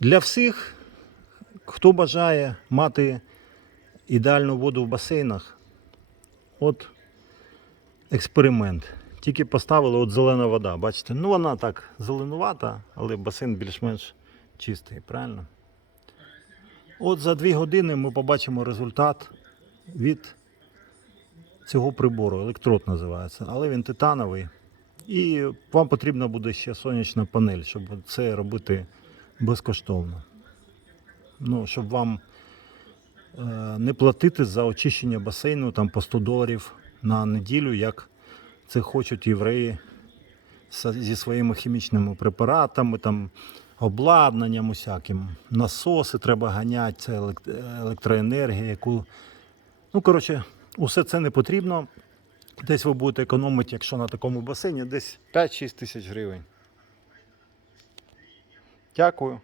Для всіх, хто бажає мати ідеальну воду в басейнах, от експеримент. Тільки поставили от зелена вода, бачите? Ну вона так зеленувата, але басейн більш-менш чистий, правильно? От за дві години ми побачимо результат від цього прибору. Електрод називається, але він титановий. І вам потрібна буде ще сонячна панель, щоб це робити безкоштовно. Ну, щоб вам е, не платити за очищення басейну там, по 100 доларів на неділю, як це хочуть євреї зі своїми хімічними препаратами, там, обладнанням усяким. Насоси треба ганяти, це електроенергія, яку. Ну, коротше, усе це не потрібно. Десь ви будете економити, якщо на такому басейні, десь 5-6 тисяч гривень. Дякую.